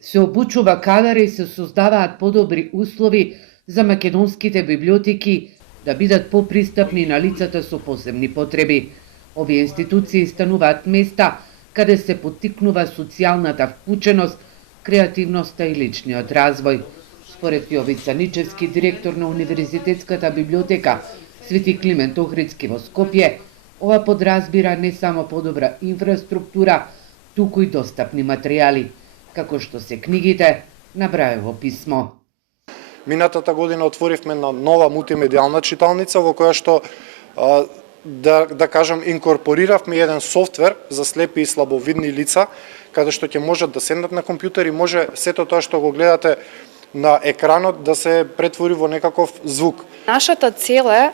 Се обучува кадари и се создаваат подобри услови за македонските библиотеки да бидат попристапни на лицата со посебни потреби. Овие институции стануваат места каде се поттикнува социјалната вклученост, креативноста и личниот развој. Според Јовица Ничевски, директор на Универзитетската библиотека Свети Климент Охридски во Скопје, ова подразбира не само подобра инфраструктура, туку и достапни материјали, како што се книгите на Брајево писмо. Минатата година отворивме на нова мултимедијална читалница во која што да кажам инкорпориравме еден софтвер за слепи и слабовидни лица, каде што ќе можат да седнат на компјутер и може сето тоа што го гледате на екранот да се претвори во некаков звук. Нашата цел е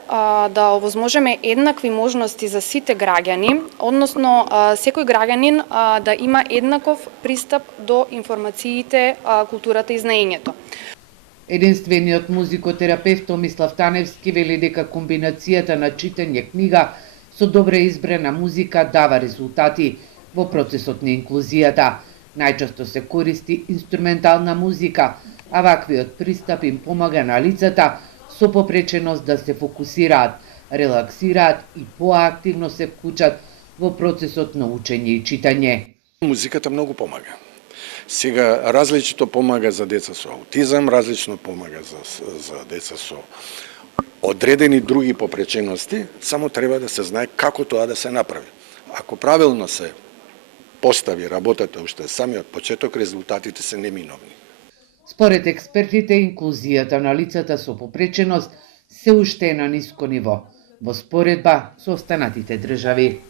да овозможиме еднакви можности за сите граѓани, односно секој граѓанин да има еднаков пристап до информациите, културата и знаењето. Единствениот музикотерапевт Томислав Таневски вели дека комбинацијата на читање книга со добре избрана музика дава резултати во процесот на инклузијата. Најчесто се користи инструментална музика, а ваквиот пристап им помага на лицата со попреченост да се фокусираат, релаксираат и поактивно се вклучат во процесот на учење и читање. Музиката многу помага. Сега различно помага за деца со аутизам, различно помага за деца со одредени други попречености, само треба да се знае како тоа да се направи. Ако правилно се постави работата уште самиот почеток, резултатите се неминовни. Според експертите, инклузијата на лицата со попреченост се уште е на ниско ниво, во споредба со останатите држави.